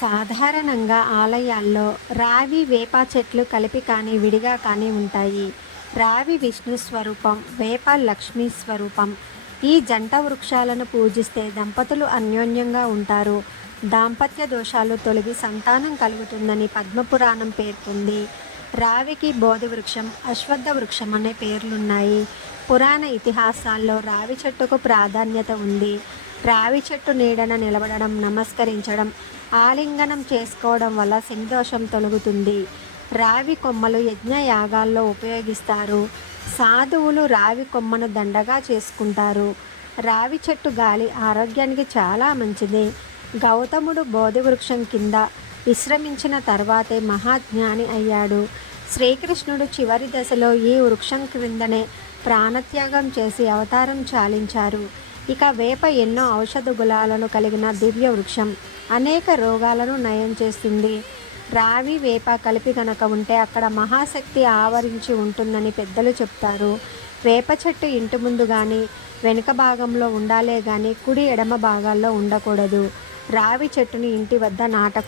సాధారణంగా ఆలయాల్లో రావి వేప చెట్లు కలిపి కానీ విడిగా కానీ ఉంటాయి. రావి విష్ణు స్వరూపం వేప లక్ష్మీ స్వరూపం. ఈ జంట వృక్షాలను పూజిస్తే దంపతులు అన్యోన్యంగా ఉంటారు. దాంపత్య దోషాలు తొలగి సంతానం కలుగుతుందని పద్మపురాణం పేర్కొంది. రావికి బోధి వృక్షం అశ్వత్థ వృక్షం అనే పేర్లున్నాయి. పురాణ ఇతిహాసాల్లో రావి చెట్టుకు ప్రాధాన్యత ఉంది. రావి చెట్టు నీడన నిలబడడం నమస్కరించడం ఆలింగనం చేసుకోవడం వల్ల శనిదోషం తొలగుతుంది. రావి కొమ్మలు యజ్ఞయాగాల్లో ఉపయోగిస్తారు. సాధువులు రావి కొమ్మను దండగా చేసుకుంటారు. రావి చెట్టు గాలి ఆరోగ్యానికి చాలా మంచిది. గౌతముడు బోధి వృక్షం కింద విశ్రమించిన తర్వాతే మహాజ్ఞాని అయ్యాడు. శ్రీకృష్ణుడు చివరి దశలో ఈ వృక్షం క్రిందనే ప్రాణత్యాగం చేసి అవతారం చాలించారు. ఇక వేప ఎన్నో ఔషధ గుణాలను కలిగిన దివ్య వృక్షం. అనేక రోగాలను నయం చేస్తుంది రావి వేప కలిపి గనక ఉంటే అక్కడ మహాశక్తి ఆవరించి ఉంటుందని పెద్దలు చెప్తారు. వేప చెట్టు ఇంటి ముందు కానీ వెనుక భాగంలో ఉండాలే కానీ కుడి ఎడమ భాగాల్లో ఉండకూడదు. రావి చెట్టుని ఇంటి వద్ద నాటకు